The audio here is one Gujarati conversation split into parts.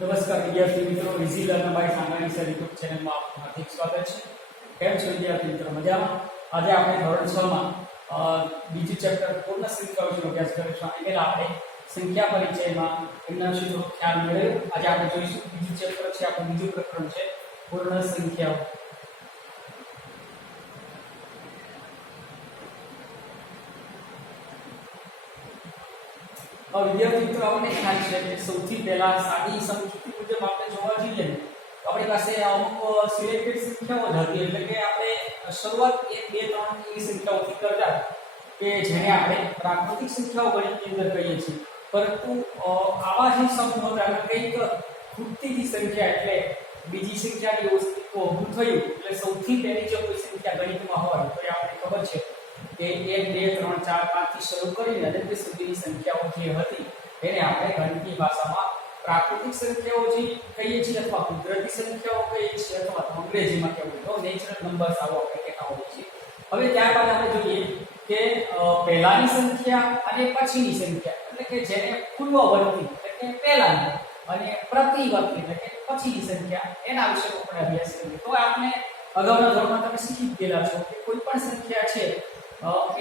નમસ્કાર વિદ્યાર્થી મિત્રો, easy learner by Sangani sir YouTube ચેનલમાં આપનું હાર્દિક સ્વાગત છે. કેમ છો વિદ્યાર્થી મિત્રો? મજામાં? આજે આપણે ધોરણ 6 માં બીજું ચેપ્ટર પૂર્ણ સંખ્યાઓનો અભ્યાસ કરીશું. અને પહેલા આપણે સંખ્યા પરિચયમાં એમના વિશે થોડો ખ્યાલ મેળવ્યો. આજે આપણે જોઈશું બીજું ચેપ્ટર છે, આપણું બીજું પ્રકરણ છે પૂર્ણ સંખ્યાઓ. વિદ્યાર્થી મિત્રો, આપણને ખ્યાલ છે કે સૌથી પહેલા સાદી સમજૂતી મુજબ આપણે જોવા જઈએ ને તો આપણી પાસે અમુક સિલેક્ટેડ સંખ્યાઓ હતી. એટલે કે આપણે શરૂઆત 1 2 3 એવી સંખ્યાઓથી કરતા કે જેને આપણે પ્રાકૃતિક સંખ્યાઓ ગણિતની અંદર કહીએ છીએ. પરંતુ આવા જે શબ્દો હતા કંઈક ખૂટતી સંખ્યા એટલે બીજી સંખ્યાની અસ્તિત્વ ઊભું થયું. એટલે સૌથી પહેલી જો કોઈ સંખ્યા ગણિતમાં હોય તો એ આપણે ખબર છે કે 1 2 3 4 5 થી શરૂ કરીને અનંત સુધીની સંખ્યાઓ જે હતી એને આપણે ગણિતની ભાષામાં પ્રાકૃતિક સંખ્યાઓ જે કહીએ છીએ અથવા કુદરતી સંખ્યાઓ કહીએ છીએ અથવા અંગ્રેજીમાં કહેવું તો નેચરલ નંબર્સ આવો આપણે કહેતા હોઈએ છીએ. હવે ત્યારબાદ આપણે જોઈએ કે પહેલાની સંખ્યા અને પછીની સંખ્યા એટલે કે જેને પૂર્વવર્તી એટલે કે પહેલાની અને પ્રતિવર્તી એટલે કે પછીની સંખ્યા એના વિશે આપણે અભ્યાસ કરીએ. તો આપણે અગાઉના ધોરણમાં તમે શીખી ગયેલા છો કે કોઈ પણ સંખ્યા છે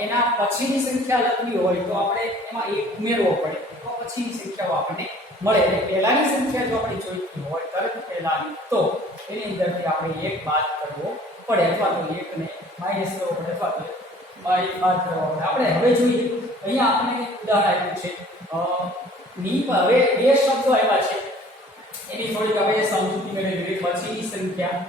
એના પછીની સંખ્યા લખવી હોય તો આપણે એમાં એક ઉમેરવો પડે તો પછીની સંખ્યાઓ આપણને મળે. અને પહેલાની સંખ્યા જો આપણે જોઈતી હોય તરત પહેલાની તો એની અંદરથી આપણે એક બાદ કરવો પડે અથવા તો એકને માઈનસ કરવો પડે અથવા તો બાદ કરવો પડે. આપણે હવે જોઈએ અહીંયા આપણે એક ઉદાહરણ આપ્યું છે. હવે બે શબ્દો આવ્યા છે એની થોડીક આપણે સમજૂતી મેળવીએ. પછીની સંખ્યા,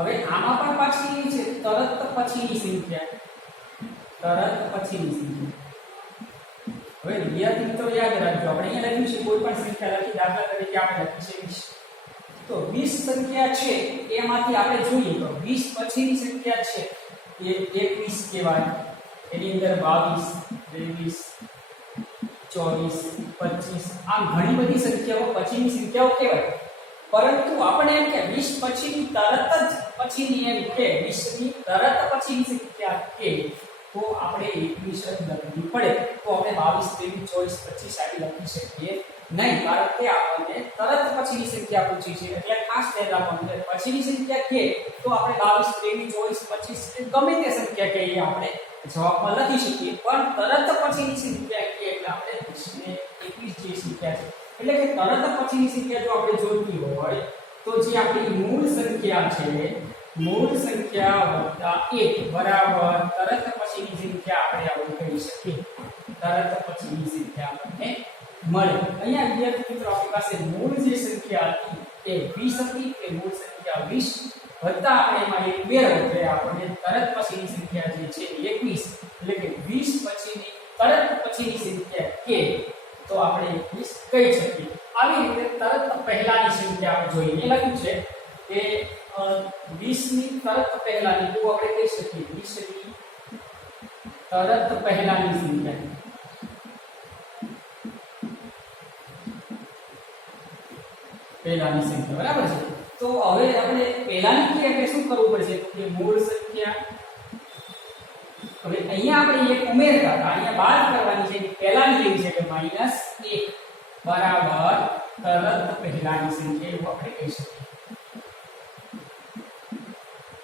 હવે આમાં પણ પાછળની છે તરત પછીની સંખ્યા, તરત પછીની સંખ્યા. હવે વિદ્યાર્થી મિત્રો યાદ રાખજો, આપણે અહીંયા લખ્યું છે કોઈ પણ સંખ્યા લખી, દાખલા તરીકે આપણે લખી છે 20. તો 20 સંખ્યા છે એમાંથી આપણે જોઈએ તો 20 પછીની સંખ્યા છે એ 21 કહેવાય. એની અંદર 22 23 24 25 આમ ઘણી બધી સંખ્યાઓ પછીની સંખ્યાઓ કહેવાય. પરંતુ આપણે એમ કે 20 પછીની તરત જ પછીની એમ કે 20 ની તરત પછીની સંખ્યા કે તો આપણે 21 જ લખવી પડે. તો આપણે 22 23 24 25 આવી લખી શકીએ નહીં, કારણ કે આપણને તરત પછીની સંખ્યા પૂછી છે. એટલે ખાસ ધ્યાન રાખવાનું છે પછીની સંખ્યા કે તો આપણે 22 23 24 25 ગમે તે સંખ્યા કે આપણે જવાબમાં લખી શકીએ. પણ તરત પછીની સંખ્યા કે એટલે આપણે 20 ને 21 જે સંખ્યા છે એટલે કે તરત પછીની સંખ્યા જો આપણે જોઈતી હોય તો જે આપણી મૂળ સંખ્યા છે, મૂળ સંખ્યા વત્તા 1 બરાબર તરત પછીની સંખ્યા આપણે આવું કહી શકીએ. તરત પછીની સંખ્યા આપણને મળે. અહીંયા વિદ્યાર્થી મિત્રો આપણી પાસે મૂળ જે સંખ્યા હતી એ 20 હતી. એ મૂળ સંખ્યા 20 વત્તા આપણે એમાં એક ઉમેરો એટલે આપણને તરત પછીની સંખ્યા જે છે 21 એટલે કે 20 પછીની તરત પછીની સંખ્યા કે તો આપણે 21 કહી શકીએ. આવી રીતે તરત પહેલાની સંખ્યા આપણે જોઈએ. એ લખ્યું છે કે 20 ની તરત પહેલાની તો આપણે કહી શકીએ 20 ની તરત પહેલાની સંખ્યા. પહેલાની સંખ્યા બરાબર છે. તો હવે આપણે પહેલાની કે એટલે શું કરવું પડશે તો કે મૂળ સંખ્યા. હવે અહીંયા આપણે એક ઉમેરતા હતા, અહીંયા બાદ કરવાની છે. પહેલાની લેવી છે કે -1 બરાબર તરત પહેલાની સંખ્યા એવું આપણે કહી શકીએ.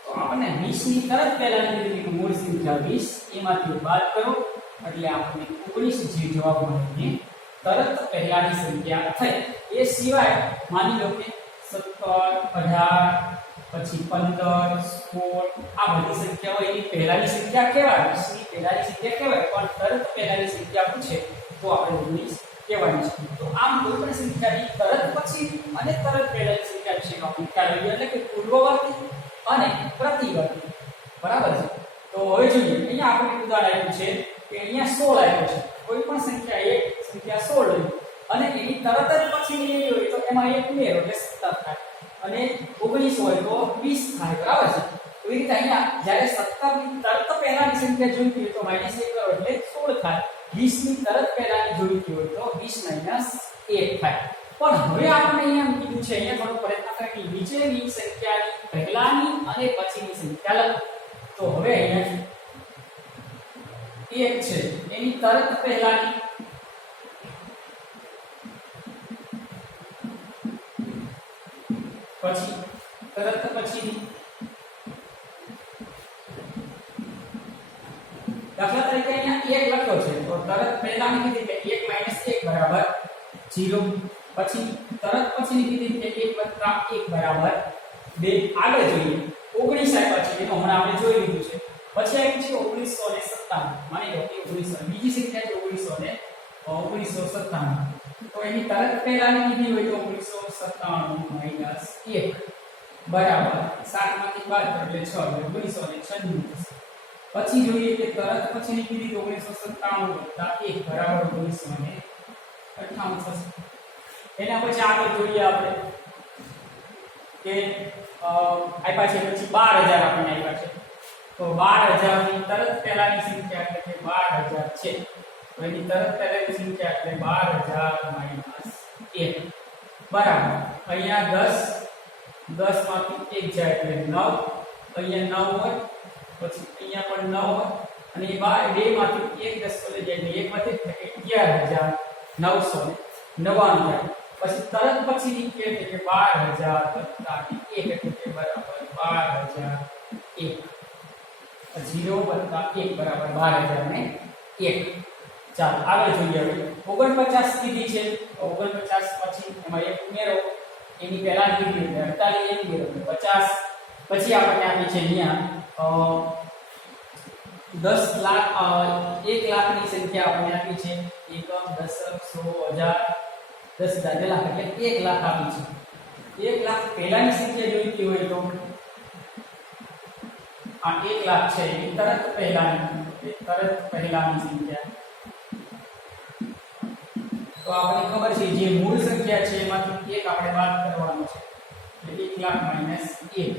તો આપણે 20 ની તરત પહેલાની લીધી મૂળ સંખ્યા 20 એમાંથી બાદ કરો એટલે આપણને 19 જે જવાબ મળે તરત પહેલાની સંખ્યા થઈ. એ સિવાય માની લો કે 17 18 પછી 15 16 આ બધી સંખ્યાઓ એની પહેલાની સંખ્યા કહેવાય. 20 ની પહેલાની સંખ્યા કહેવાય પણ તરત પહેલાની સંખ્યા પૂછે તો આપણે 19 કહેવાની છે. તો આમ કોઈ પણ સંખ્યાની તરત પછી અને તરત પહેલાની સંખ્યા વિશે આપણે ખ્યાલ આવ્યો એટલે કે પૂર્વવર્તી અને પ્રતિવર્તી બરાબર છે. તો હવે જોઈએ અહીંયા આપણે એક ઉદાહરણ આપ્યું છે કે અહીંયા 16 આપ્યો છે. કોઈ પણ સંખ્યા એક સંખ્યા 16 લો અને એની તરત જ પછીની લેવી હોય તો એમાં એક ઉમેરો એટલે 17 થાય અને 19 હોય તો 20 થાય બરાબર છે. એવી રીતે અહીંયા જ્યારે 17 ની તરત પહેલાની સંખ્યા જોઈતી હોય તો -1 કરો એટલે 16 થાય. 20 ની તરત પહેલાની જોઈતી હોય તો 20 - 1 થાય. પણ હવે આપણે અહીંયા કીધું છે, અહીંયા થોડો પ્રયત્ન કરીએ કે નીચેની સંખ્યાની પહેલાની અને પછીની સંખ્યા લખો. તો હવે અહીંયા 1 છે એની તરત પહેલાની પછી તરત પછીની દાખલા તરીકે અહીંયા 1 લખ્યો છે તો તરત પહેલાની કીધી કે 1 - 1 બરાબર 0 પછી તરત પછીની કીધી કે 1 + 1 બરાબર 2 આગળ જોઈએ 19 આપ્યા છે એનો હમણાં આપણે જોઈ લીધું છે પછી આપ્યું છે 1957 માની લો કે 1900 બીજી સંખ્યા છે 1997 તો એની તરત પહેલાની કીધી હોય તો 1997 - 1 બરાબર 7 માંથી બાદ કરો એટલે 6 એટલે 1996 પછી જોઈએ કે તરત પછીની કીધી તો 1997 + 1 બરાબર 1958 થશે એના પછી આગળ જોઈએ આપણે કે આપ્યા છે પછી 12000 આપણને આપ્યા છે તો 12000 ની તરત પહેલાની સંખ્યા એટલે કે 12000 છે તો એની તરત પહેલાની સંખ્યા એટલે 12000 - 1 બરાબર અહીંયા 10 માંથી 1 જાય એટલે 9 અહીંયા 9 હોય પછી અહીંયા પણ 9 હોય અને એ 2 માંથી 1 10 લઈ જાય એટલે 1 માંથી 11999 પછી તરત પછીની કે એટલે કે 12000 + 1 એટલે કે બરાબર 12001 0 + 1 બરાબર 12001 ચાલો આગળ જોઈએ હવે 49 કીધી છે 49 પછી એમાં 1 ઉમેરો એની પહેલા કીધી એટલે 48 1 ઉમેરો 50 પછી આપણને આપી છે અહીંયા 10 લાખ 1 લાખની સંખ્યા આપણને આપી છે એકમ દશક 100 10,000 10,000 લાખ એટલે 1 લાખ આપી છે 1 લાખ પહેલાની સંખ્યા જોઈતી હોય તો આ 1 લાખ છે એ તરત પહેલાની સંખ્યા તો આપણે ખબર છે જે મૂળ સંખ્યા છે એમાંથી 1 આપણે બાદ કરવાનો છે એટલે 1 લાખ - 1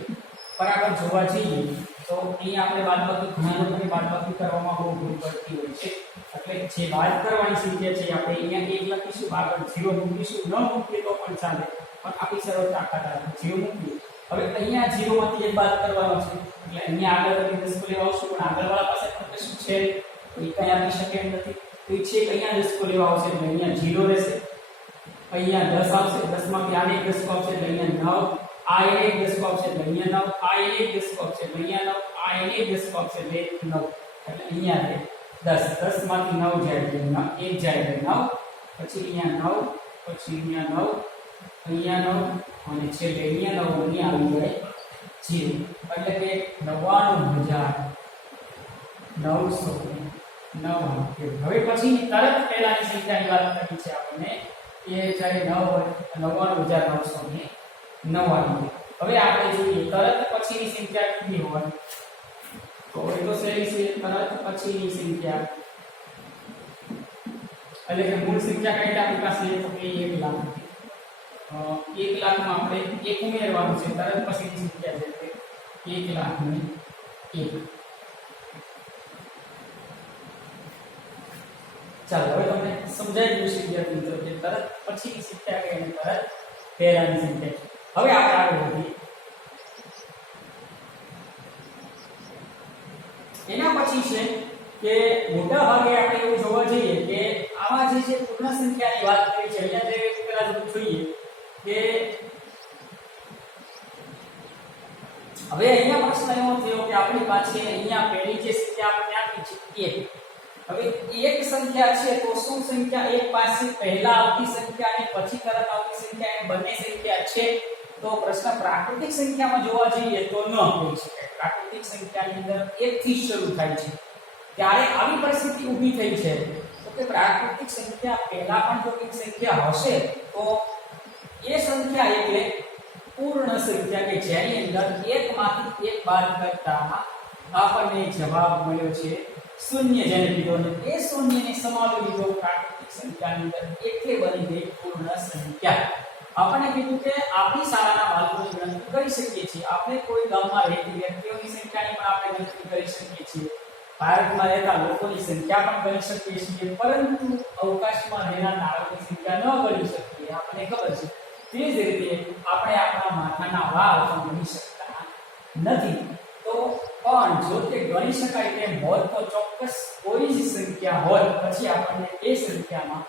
બરાબર જોવા જઈએ તો અહીં આપણે બાદબાકી ઘણા લોકોને બાદબાકી કરવામાં બહુ ભૂલ પડતી હોય છે એટલે જે બાદ કરવાની સંખ્યા છે આપણે અહીંયા 1 લખીશું આગળ 0 મૂકીશું ન મૂકીએ તો પણ ચાલે પણ આપણી સરળતા ખાતર 0 મૂકીએ હવે અહીંયા 0 માંથી 1 બાદ કરવાનો છે એટલે અહીંયા આગળ આપણે 10 લેવા આવશું પણ આગળવાળા પાસે પણ કશું છે તો એ કઈ આપી શકે એમ નથી તો એ છે અહીંયા 10 લેવા આવશે એટલે અહીંયા 0 રહેશે અહીંયા 10 આવશે 10 માંથી આને 10 આવશે એટલે અહીંયા 9 આ એને 10 આવશે એટલે અહીંયા 9 આ એને 10 આવશે એટલે અહીંયા 9 આ એને 10 આવશે એટલે 9 એટલે અહીંયા 10 10 માંથી 9 જાય એટલે 1 જાય એટલે 9 પછી અહીંયા 9 પછી અહીંયા 9 અહીંયા 9 અને છેલ્લે અહીંયા 9 અહીંયા આવી જાય 0 એટલે કે 99999 હવે પછી તરત પહેલાની સંખ્યાની વાત કરી છે આપણને એ જ્યારે 99999 હવે આપણે જોઈએ તરત પછીની સંખ્યા કેટલી હોય તો એ તો સહેલી છે તરત પછીની સંખ્યા એટલે કે મૂળ સંખ્યા કઈ આપણી પાસે તો કે 1 લાખ 1 લાખમાં આપણે 1 ઉમેરવાનું છે તરત પછીની સંખ્યા છે 1 લાખ ને 1 ચાલો હવે તમને સમજાઈ ગયું છે વિદ્યાર્થી મિત્રો કે તરત પછીની સંખ્યા કે અને તરત પહેલાની સંખ્યા હવે આપણે આગળ વધીએ એના પછી છે કે મોટા ભાગે આપણે એવું જોવા જઈએ કે આમાં જે છે પૂર્ણ સંખ્યાની વાત કરી છે અહીંયા જે પહેલા જોઈએ કે હવે અહીંયા પ્રશ્ન એવો થયો કે આપણી પાસે અહીંયા પહેલી જે સંખ્યા આપણને આપી છે 1 હવે એક સંખ્યા છે તો શું સંખ્યા એક પાસે પહેલા આવતી સંખ્યા અને પછી તરત આવતી સંખ્યા એ બંને સંખ્યા છે તો પ્રશ્ન પ્રાકૃતિક સંખ્યામાં જોવા જઈએ તો ન હોઈ શકે પ્રાકૃતિક સંખ્યાની અંદર 1 થી શરૂ થાય છે ત્યારે આવી પરિસ્થિતિ ઊભી થઈ છે તો કે પ્રાકૃતિક સંખ્યા પહેલા પણ જો એક સંખ્યા હશે તો એ સંખ્યા એટલે પૂર્ણ સંખ્યા કે જેની અંદર 1 માંથી 1 બાદ કરતા આપણને જવાબ મળ્યો છે શૂન્ય જેને કીધો અને એ શૂન્યને સમાવી લીધો પ્રાકૃતિક સંખ્યાની અંદર એટલે બની ગઈ પૂર્ણ સંખ્યા આપણે કીધું કે આપણી શાળાના બાળકોની ગણતરી કરી શકીએ છીએ આપણે કોઈ ગામમાં રહેતી વ્યક્તિઓની સંખ્યાની પણ આપણે ગણતરી કરી શકીએ છીએ ભારતમાં રહેતા લોકોની સંખ્યા પણ કરી શકીએ છીએ પરંતુ અવકાશમાં રહેલા તારાઓની સંખ્યા ન કરી શકીએ આપણને ખબર છે તે જ રીતે આપણે આપણા માથાના વાળ પણ ગણી શકતા નથી તો પણ જો તે ગણી શકાય તેમ હોત તો ચોક્કસ કોઈ જ સંખ્યા હોય પછી આપણને એ સંખ્યામાં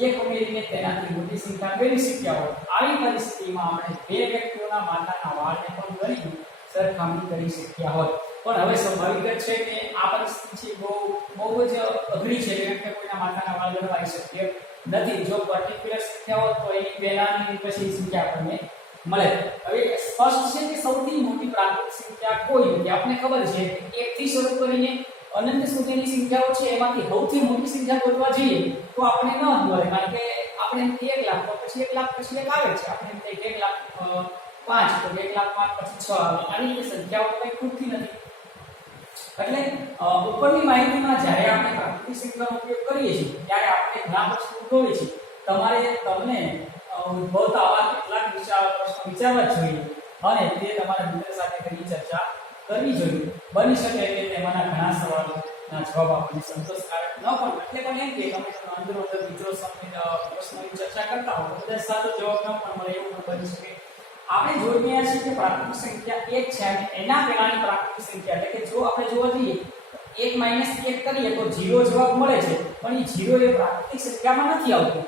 એક ઉમેરીને તેનાથી મોટી સંખ્યા મેળવી શક્યા હોય. આવી પરિસ્થિતિમાં આપણે બે વ્યક્તિઓના માતાના વાળને પણ ગણીને સરખામણી કરી શક્યા હોત. પણ હવે સ્વાભાવિક જ છે કે આ પરિસ્થિતિ બહુ જ અઘરી છે, કેમ કે કોઈના માતાના વાળ ગણવાઈ શક્ય નથી. જો પર્ટિક્યુલર સંખ્યા હોત તો એની પહેલાની પછી સંખ્યા આપણને મળે. હવે સ્પષ્ટ છે કે સૌથી મોટી પ્રાકૃતિક સંખ્યા કોઈ નથી. આપણને ખબર છે કે 1 થી શરૂ કરીને અનંત સુધીની સંખ્યાઓ છે, એમાંથી સૌથી મોટી સંખ્યા શોધવા જઈએ તો આપણે ન મળે, કારણ કે આપણે 1 લાખ તો પછી 1 લાખ પછી એક આવે છે, આપણે 1 લાખ 5 તો 1 લાખ 5 પછી 6 આવે. આવી રીતે સંખ્યાઓ કંઈ ખૂટતી નથી. એટલે ઉપરની માહિતીમાં જ્યારે આપણે પ્રાકૃતિક સંખ્યાનો ઉપયોગ કરીએ છીએ ત્યારે આપણે ઘણા પ્રશ્નો ઉદ્ભવે છે. તમને ઉદ્ભવતા આવા કેટલાક પ્રશ્નો વિચારવા જ જોઈએ અને તે તમારા મિત્ર સાથે કરી ચર્ચા કરવી જોઈએ. બની શકે કે તેમાંના ઘણા સવાલોના જવાબ આપણને સંતોષકારક ન પણ, એટલે પણ એમ કે તમે અંદર મિત્રો સાથે પ્રશ્નોની ચર્ચા કરતા હો તો બધા સાચો જવાબ ન પણ મળે એવું પણ બની શકે. આપણે જોઈ રહ્યા છીએ કે પ્રાકૃતિક સંખ્યા 1 છે અને એના પહેલાની પ્રાકૃતિક સંખ્યા, એટલે કે જો આપણે જોવા જઈએ 1 - 1 કરીએ તો 0 જવાબ મળે છે, પણ એ 0 એ પ્રાકૃતિક સંખ્યામાં નથી આવતું.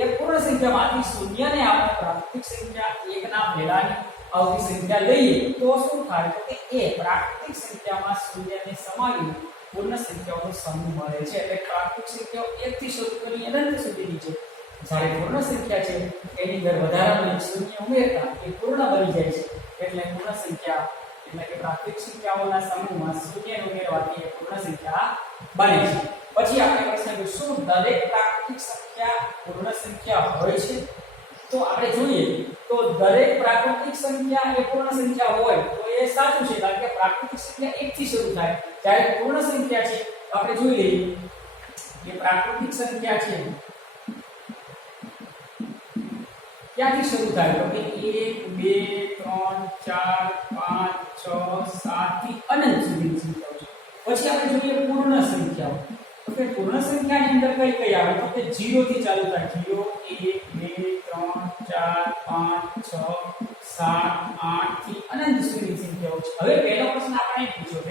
એ પૂર્ણ સંખ્યામાંથી શૂન્યને આપણે પ્રાકૃતિક સંખ્યા 1 ના પહેલાની આવતી સંખ્યા લઈએ તો શું થાય? તો કે એ પ્રાકૃતિક સંખ્યામાં શૂન્યને સમાવીને પૂર્ણ સંખ્યાઓનો સમૂહ મળે છે. એટલે પ્રાકૃતિક સંખ્યાઓ 1 થી શરૂ કરી અનંત સુધીની છે. જ્યારે પૂર્ણ સંખ્યા છે એની અંદર વધારાનું શૂન્ય ઉમેરતા એ પૂર્ણ બની જાય છે. એટલે પૂર્ણ સંખ્યા એટલે કે પ્રાકૃતિક સંખ્યાઓના સમૂહમાં શૂન્ય ઉમેરવાથી એ પૂર્ણ સંખ્યા બને છે. પછી આપણે પ્રશ્ન પૂછશું, દરેક પ્રાકૃતિક સંખ્યા પૂર્ણ સંખ્યા હોય છે? તો આપણે જોઈએ તો દરેક પ્રાકૃતિક સંખ્યા એ પૂર્ણ સંખ્યા હોય તો એ સાચું છે, કારણ કે પ્રાકૃતિક સંખ્યા 1 થી શરૂ થાય. જ્યારે પૂર્ણ સંખ્યા છે આપણે જોઈ લઈએ કે પ્રાકૃતિક સંખ્યા છે ક્યાંથી શરૂ થાય? તો કે 1 2 3 4 5 6 7 થી અનંત સુધીની સંખ્યાઓ છે. પછી આપણે જોઈએ પૂર્ણ સંખ્યાઓ. તો કે પૂર્ણ સંખ્યાની અંદર કઈ આવે? તો કે 0 થી ચાલુ થાય. 0 1 2 3 4 5 6 7 8 થી અનંત સુધીની સંખ્યાઓ છે. હવે પહેલો પ્રશ્ન આપણે પૂછ્યો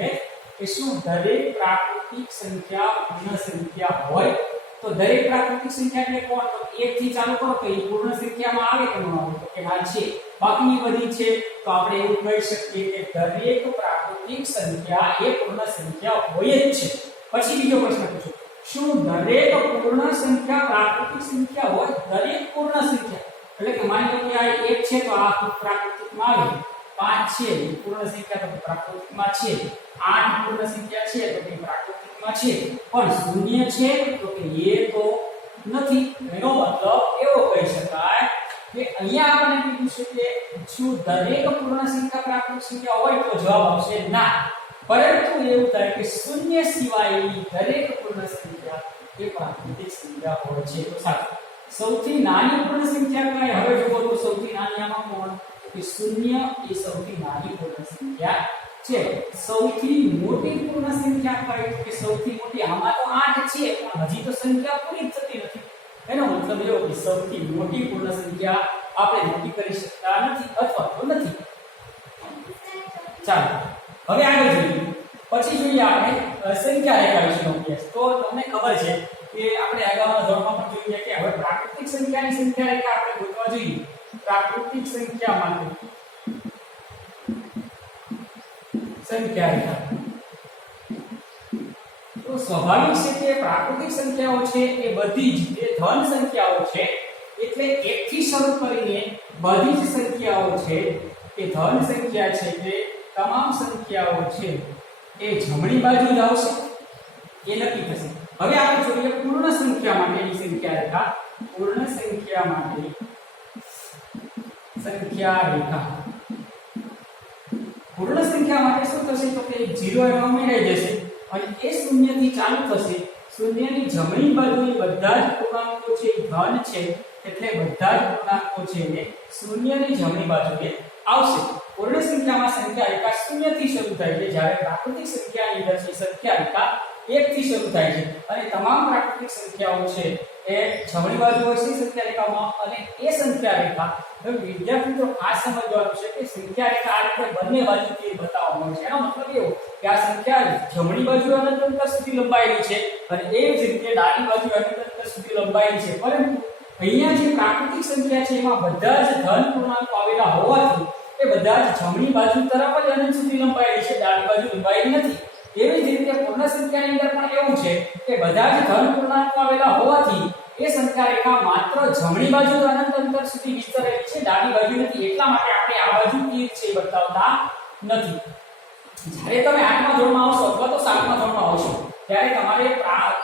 કે શું દરેક પ્રાકૃતિક સંખ્યા પૂર્ણ સંખ્યા હોય? તો દરેક પ્રાકૃતિક સંખ્યા એટલે કોણ? તો 1 થી ચાલુ કરો તો એ પૂર્ણ સંખ્યામાં આવે કે ન આવે? તો કે હા છે. બાકીની બધી છે તો આપણે એવું કહી શકીએ કે દરેક પ્રાકૃતિક સંખ્યા એ પૂર્ણ સંખ્યા હોય જ છે. પછી બીજો પ્રશ્ન પૂછો, શું દરેક પૂર્ણ સંખ્યા પ્રાકૃતિક સંખ્યા હોય? દરેક પૂર્ણ સંખ્યા એટલે કે માની લો કે આ 1 છે તો આ પ્રાકૃતિકમાં આવે, 5 છે પૂર્ણ સંખ્યા તો પ્રાકૃતિકમાં છે, 8 પૂર્ણ સંખ્યા છે તો કે પ્રાકૃતિકમાં છે, પણ શૂન્ય છે તો કે એ તો નથી. એનો મતલબ એવો કહી શકાય કે અહીંયા આપણે કીધું છે કે શું દરેક પૂર્ણ સંખ્યા પ્રાકૃતિક સંખ્યા હોય? તો જવાબ આવશે ના. પરંતુ એવું થાય કે શૂન્ય સિવાયની દરેક પૂર્ણ સંખ્યા એ પ્રાકૃતિક સંખ્યા હોય છે તો સાચું. સૌથી નાની પૂર્ણ સંખ્યા કઈ? હવે જુઓ તો સૌથી નાની આમાં કોણ? કે શૂન્ય એ સૌથી નાની પૂર્ણ સંખ્યા છે. સૌથી મોટી પૂર્ણ સંખ્યા કઈ? કે સૌથી મોટી આમાં તો 8 છે પણ હજી તો સંખ્યા પૂરી થતી નથી. એનો મતલબ એવો કે સૌથી મોટી પૂર્ણ સંખ્યા આપણે નક્કી કરી શકતા નથી અથવા તો નથી. ચાલો હવે આગળ જોઈએ. પછી જોઈએ આપણે સંખ્યા રેખા વિશેનો અભ્યાસ. તો તમને ખબર છે કે આપણે આગળના ધોરણમાં પણ જોઈએ કે હવે પ્રાકૃતિક સંખ્યાની સંખ્યા રેખા આપણે ગોતવા જોઈએ. પ્રાકૃતિક સંખ્યા માટે સંખ્યા રેખા તો સ્વાભાવિક છે કે પ્રાકૃતિક સંખ્યાઓ છે એ બધી જ એ ધન સંખ્યાઓ છે, એટલે 1 થી શરૂ કરીને બધી જ સંખ્યાઓ છે એ ધન સંખ્યા છે કે તમામ સંખ્યાઓ છે એ જમણી બાજુ જ આવશે એ નક્કી થશે. હવે આપણે જોઈએ પૂર્ણ સંખ્યા માટેની સંખ્યા રેખા. પૂર્ણ સંખ્યા માટે સંખ્યા રેખા. પૂર્ણ સંખ્યા માટે શું થશે? તો કે 0 એમાં ઉમેરાઈ જશે અને એ શૂન્યથી ચાલુ થશે. શૂન્યની જમણી બાજુએ બધા જ પૂર્ણાંકો છે ધન છે, એટલે બધા જ પૂર્ણાંકો છે એ શૂન્યની જમણી બાજુએ આવશે. પૂર્ણ સંખ્યામાં સંખ્યા રેખા 0 થી શરૂ થાય છે, જ્યારે પ્રાકૃતિક સંખ્યાની અંદર સંખ્યા રેખા 1 થી શરૂ થાય છે અને તમામ પ્રાકૃતિક સંખ્યાઓ છે એ જમણી બાજુ હોય છે સંખ્યા રેખામાં અને એ સંખ્યા રેખા હવે વિદ્યાર્થી મિત્રો આ સમજવાનું છે કે સંખ્યા રેખા આ રીતે બંને બાજુથી બતાવવામાં આવે છે એનો મતલબ એવો કે આ સંખ્યા જમણી બાજુ અનંત અંતર સુધી લંબાયેલી છે અને એ જ રીતે ડાબી બાજુ અનંત અંતર સુધી લંબાયેલી છે પરંતુ અહીંયા જે પ્રાકૃતિક સંખ્યા છે એમાં બધા જ ધન પૂર્ણાંકો આવેલા હોવાથી એ બધા જ જમણી બાજુ તરફ જ અનંત સુધી લંબાયેલી છે ડાબી બાજુ લંબાયેલી નથી એવી જ રીતે પૂર્ણ સંખ્યાની અંદર પણ એવું છે કે બધા જ ધન પૂર્ણાંકો આવેલા હોવાથી એ સંખ્યા રેખા માત્ર જમણી બાજુ અનંત અંતર સુધી વિસ્તરેલી છે ડાબી બાજુ નથી એટલા માટે આપણે આ બાજુ તીર છે બતાવતા નથી જ્યારે તમે 8મા ધોરણમાં આવશો અથવા તો 7મા ધોરણમાં આવશો ત્યારે તમારે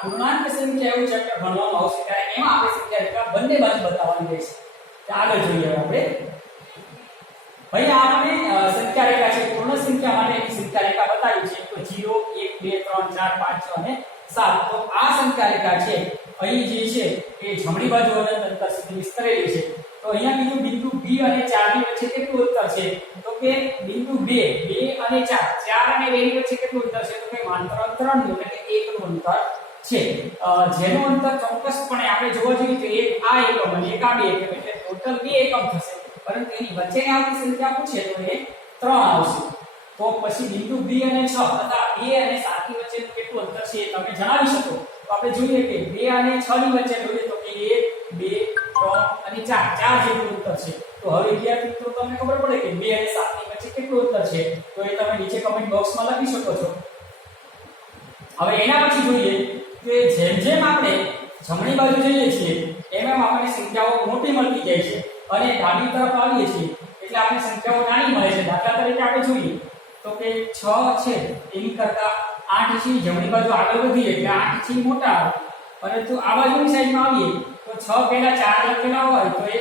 પૂર્ણાંક સંખ્યા એવું ચેપ્ટર ભણવામાં આવશે ત્યારે એમાં આપણે સંખ્યા રેખા બંને બાજુ બતાવવાની રહેશે આગળ જોઈએ આપણે ભાઈ આપણે સંખ્યા રેખા છે પૂર્ણ સંખ્યા માટેની સંખ્યા રેખા બતાવી છે તો 0 1 2 3 4 5 6 અને 7 તો આ સંખ્યા રેખા છે અહીં જે છે એ જમણી બાજુ અનંત અંતર સુધી વિસ્તરેલી છે તો અહીંયા બીજું બિંદુ B અને 4 ની વચ્ચે કેટલું અંતર છે તો કે બિંદુ 2 અને 4 અને 2 ની વચ્ચે કેટલું અંતર છે તો કે માત્ર 3 નું એટલે કે 1 નું અંતર છે જેનું અંતર ચોક્કસપણે આપણે જોવા જોઈએ તો એક આ એકમ અને એક આ બે એકમ એટલે ટોટલ 2 એકમ થશે પરંતુ એની વચ્ચેની આવતી સંખ્યા પૂછે તો એ 3 આવશે તો પછી બિંદુ B અને 6 તથા 2 અને 7 ની વચ્ચેનું કેટલું અંતર છે તમે જણાવી શકો તો આપણે જોઈએ કે 2 અને 6 ની વચ્ચે જોઈએ તો કે 1 2 3 અને 4 જેટલું અંતર છે તો હવે વિદ્યાર્થી મિત્રો તમને ખબર પડે કે 2 અને 7 ની વચ્ચે કેટલું અંતર છે તો એ તમે નીચે કમેન્ટ બોક્સમાં લખી શકો છો હવે એના પછી જોઈએ કે જેમ જેમ આપણે જમણી બાજુ જઈએ છીએ એમ આપણને સંખ્યાઓ મોટી મળતી જાય છે અને ડાબી તરફ આવીએ છીએ એટલે આપણે સંખ્યાઓ નાની મળે છે દાખલા તરીકે આપણે જોઈએ તો કે 6 છે એની કરતા 8 છે જમણી બાજુ આગળ વધીએ એટલે 8 છે મોટા આવે પરંતુ આ બાજુની સાઈડમાં આવીએ તો 6 પહેલા 4 લખેલા હોય તો એ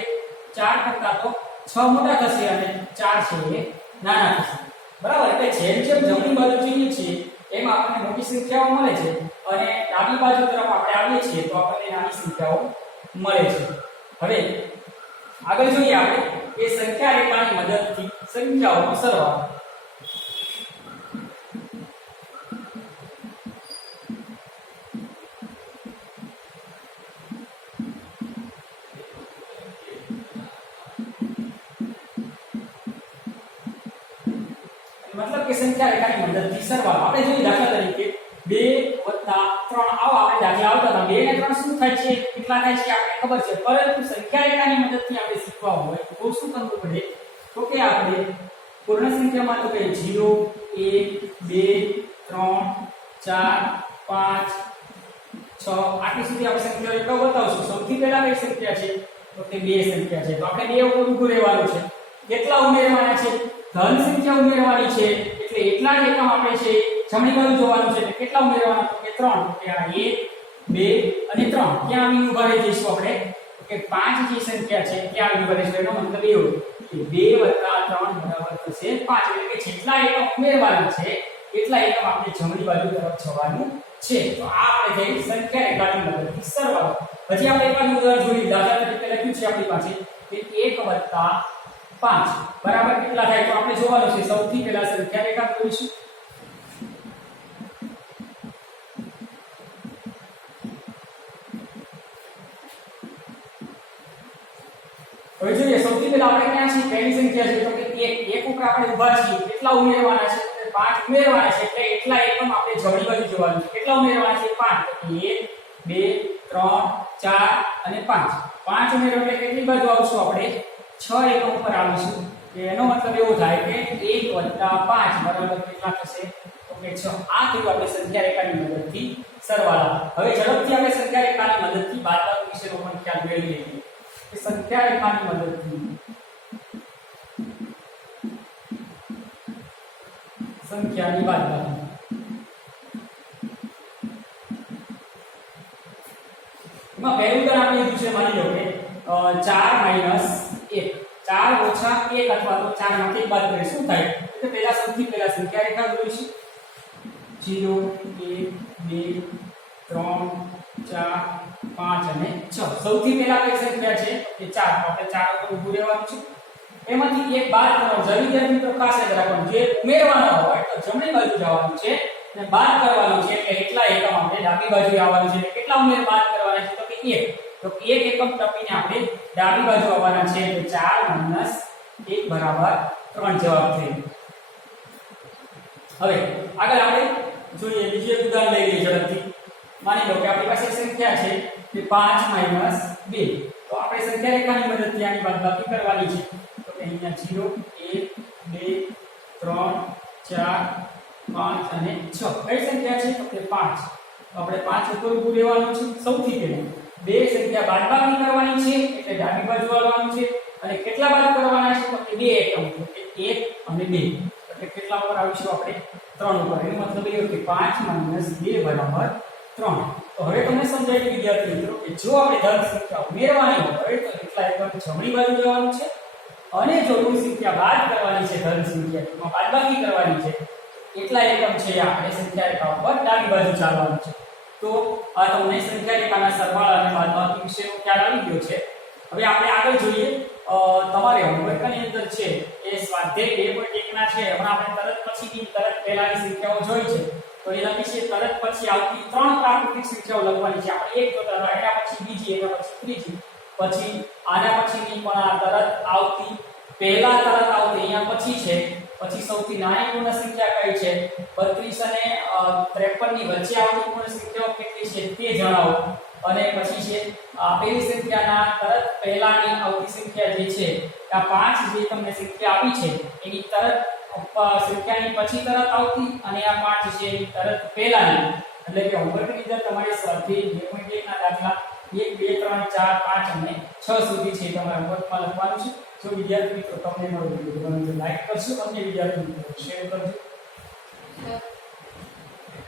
4 કરતા તો 6 મોટા થશે અને 4 છે એ નાના થશે બરાબર એટલે જેમ જેમ જમણી બાજુ જઈએ છીએ એમ આપણને મોટી સંખ્યાઓ મળે છે અને ડાબી બાજુ તરફ આપણે આવીએ છીએ તો આપણને નાની સંખ્યાઓ મળે છે હવે આગળ જોઈએ આપણે એ સંખ્યા રેખાની મદદથી સંખ્યાઓનો સરવાળો मतलब કે સંખ્યા રેખાની મદદથી સરવાળો આપણે જોઈએ દાખલા તરીકે 2 + 3 આવો આપણે દાખલા આવતા હતા 2 અને 3 શું થાય છે કેટલા થાય છે આપણે ખબર છે પરંતુ સંખ્યા રેખાની મદદથી આપણે શીખવા હોય તો શું કરવું પડે તો કે આપણે પૂર્ણ સંખ્યામાં તો કે 0 1 2 3 4 5 6 આટલી સુધી આપણે સંખ્યા રેખા બતાવશું સૌથી પહેલા કઈ સંખ્યા છે તો કે 2 સંખ્યા છે તો આપણે 2 ઉપર ઊભું રહેવાનું છે કેટલા ઉમેરવાના છે ધન સંખ્યા ઉમેરવાની છે એટલે એટલા જ એકમ આપણે છે જમણી બાજુ જોવાનું છે એટલે કેટલા ઉમેરવાના તો કે 3 તો કે આ 1 2 અને 3 ક્યાં આવી ઉભા રહી જઈશું આપણે તો કે 5 જે સંખ્યા છે ક્યાં આવી ઉભા રહીશું એનો મતલબ એવો કે 2 + 3 બરાબર થશે 5 એટલે કે જેટલા એકમ ઉમેરવાના છે એટલા એકમ આપણે જમણી બાજુ તરફ જવાનું છે તો આ આપણે થઈ સંખ્યા રેખાની મદદથી સરવાળો પછી આપણે એક ઉદાહરણ જોઈએ દાખલા તરીકે લખ્યું છે આપણી પાસે કે 1 + 5 બરાબર કેટલા થાય તો આપણે જોવાનું છે સૌથી પહેલા સંખ્યા રેખા દોરીશું હવે જોઈએ સૌથી પહેલા આપણે ક્યાં છીએ પહેલી સંખ્યા છે તો કે 1 ઉપર આપણે ઊભા છીએ કેટલા ઉમેરવાના છે 5 ઉમેરવાના છે એટલે એટલા એકમ આપણે જમણી બાજુ જોવાનું છે કેટલા ઉમેરવાના છે 5 1 2 3 4 અને 5 5 ઉમેરો એટલે કેટલી બાજુ આવશું આપણે 6 એકમ ઉપર આવીશું એનો મતલબ એવો થાય કે 1 + 5 બરાબર કેટલા થશે તો કે 6 આ થયું આપણે સંખ્યા રેખાની મદદથી સરવાળા હવે ઝડપથી આપણે સંખ્યા રેખાની મદદથી બાદબાકી વિશેનો પણ ખ્યાલ મેળવી લઈએ કે સંખ્યા રેખાની મદદથી સંખ્યાની બાદબાકી એમાં પહેલું ઉદાહરણ આપણે લીધું છે માની લો કે 4 - 1 4 - 1 અથવા તો 4 માંથી બાદ કરીએ શું થાય તો પહેલા સૌથી પહેલા સંખ્યા રેખા દોરીશું 0 1 2 3 4 5 અને 6 સૌથી પહેલા કઈ સંખ્યા છે કે 4 આપણે 4 ઉપર ઊભું રહેવાનું છે એમાંથી એક બાદ કરવાનો જરૂરી વિદ્યાર્થી તો ખાસ યાદ રાખવાનું જે ઉમેરવાનો હોય તો જમણી બાજુ જવાનું છે અને બાદ કરવાનું છે એટલે એટલા એકમ આપણે ડાબી બાજુ આવવાનું છે. એટલે કેટલા ઉમેર બાદ કરવાના છે તો કે 1. તો 1 એકમ ટપીને આપણે ડાબી બાજુ આવવાના છે એટલે 4 - 1 બરાબર 3 જવાબ થયો. હવે આગળ આપણે જોઈએ બીજું એક ઉદાહરણ લઈ લઈએ ઝડપથી. માની લો કે આપણી પાસે સંખ્યા છે કે 5 - 2. તો આપણે સંખ્યા રેખાની મદદથી આની બાદબાકી કરવાની છે. તો કે અહીંયા 0 1 2 3 4 5 અને 6. કઈ સંખ્યા છે તો કે 5. તો આપણે 5 ઉપર ઊભું રહેવાનું છે. સૌથી પહેલા બે સંખ્યા બાદબાકી કરવાની છે એટલે ડાબી બાજુ આવવાનું છે. અને કેટલા બાદ કરવાના છે તો કે 2 એકમ, તો કે 1 અને 2. એટલે કેટલા ઉપર આવીશું આપણે 3 ઉપર. એનો મતલબ એ કે 5 - 2 બરાબર 3. તો હવે તમને સમજાય કે વિદ્યાર્થી મિત્રો કે જો આપણે ધન સંખ્યા ઉમેરવાની હોય તો એટલા એકમ જમણી બાજુ જવાનું છે અને જો ઋણ સંખ્યા બાદ કરવાની છે ધન સંખ્યા એમાં બાદબાકી કરવાની છે એટલા એકમ છે આપણે સંખ્યા રેખા ઉપર ડાબી બાજુ ચાલવાનું છે. તો આ તમને સંખ્યા રેખાના સરવાળા અને બાદબાકી વિશેનો ખ્યાલ આવી ગયો છે. હવે આપણે આગળ જોઈએ. તમારે હોમવર્કની અંદર છે એ સ્વાધ્યાય 2.1 ના છે. હમણાં આપણે તરત પહેલાની સંખ્યાઓ જોઈ છે. તો એના વિશે તરત પછી આવતી 3 પ્રાકૃતિક સંખ્યાઓ લખવાની છે. આપણે એક જોતા હતા, એના પછી બીજી, એના પછી ત્રીજી, પછી આના પછીની પણ આ તરત આવતી, પહેલા તરત આવતી અહીંયા પછી છે. પછી સૌથી નાની પૂર્ણ સંખ્યા કઈ છે? 32 અને 53 ની વચ્ચે આવતી પૂર્ણ સંખ્યાઓ કેટલી છે તે જણાવો. અને પછી છે આપેલી સંખ્યાના તરત પહેલાની આવતી સંખ્યા જે છે આ 5 જે તમને સંખ્યા આપી છે એની તરત સંખ્યાની પછી તરત આવતી અને આ 5 છે એની તરત પહેલાની. એટલે કે હોમવર્કની અંદર તમારે સ્વાધ્યાય 2.1 ના દાખલા 1 2 3 4 5 અને 6 સુધી છે તમારે હોમવર્કમાં લખવાનું છે. જો વિદ્યાર્થી મિત્રો તમને મારો વિડિયો ગમે તો લાઈક કરજો અને વિદ્યાર્થી મિત્રો શેર કરજો.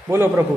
બોલો પ્રભુ.